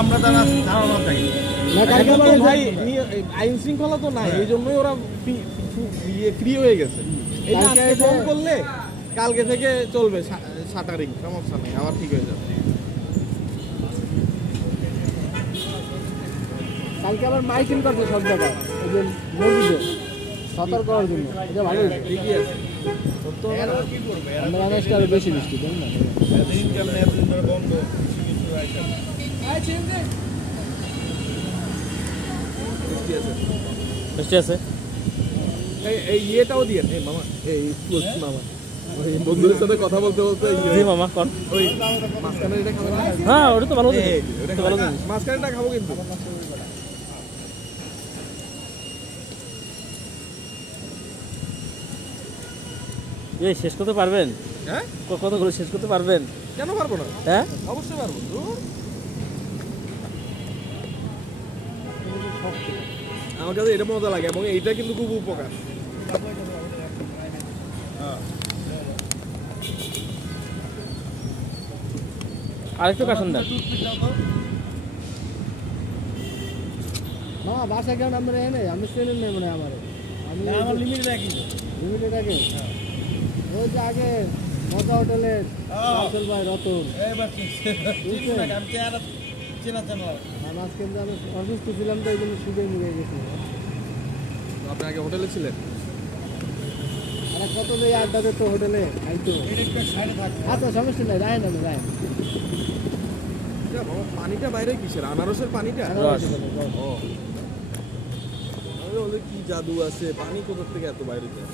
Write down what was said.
আমরা তারা ধারণা থাকি না কালকে তো ভাই আইন শৃঙ্খলা তো নাই, এই জন্যই ওরা ফ্রি হয়ে গেছে। এই আজকে ফোন করলে কালকে থেকে চলবে শাটারিং, সমস্যা নেই, আবার ঠিক হয়ে যাবে। কালকে আবার মাইকিং করবে সব জায়গায়, ওই যে মসজিদে সতর্ক করার জন্য। এটা ভালো ঠিকই আছে, সত্য কি করবে আমরা আনাজটা আরো বেশি বৃষ্টি দেন না দিন কেমনে এত দিন বন্ধ কিছু আইটেম আই চেঞ্জ বৃষ্টি আছে এই ইয়েটাও দিয়ে এই মামা এই মামা ওই বন্ধুদের সাথে কথা বলতে বলতে জি মামা কোন ওই মাছখানে এটা খাবেন না? হ্যাঁ ওটা তো ভালো জিনিস, ওটা ভালো জিনিস, মাছখানেটা খাবো কিন্তু এই শেষ করতে পারবেন? হ্যাঁ কতগুলো শেষ করতে পারবেন? কেন পারবো না? হ্যাঁ অবশ্যই পারবো। আমার কাছে এটা মজা লাগে এবং এইটা কিন্তু খুব উপকার। আরেকটু কাশন দেন মামা বাসায় কেন আমরা এনে আমি চেনেন না মনে আমার লিমিটেড রাখি ওই যে আগে মজা হোটেলের আসল ভাই রতন আজকে আমি অসুস্থ ছিলাম তো এই জন্য সুখে মিলে গেছি। আপনি আগে হোটেলে ছিলেন? আরে কত যে আড্ডা দিত হোটেলে খাইতো। আচ্ছা সমস্যা নাই, রায় না রায়। পানিটা বাইরে কিসের? আনারসের পানিটা? ও কি জাদু আছে, পানি কোথা থেকে এত বাইরে যায়?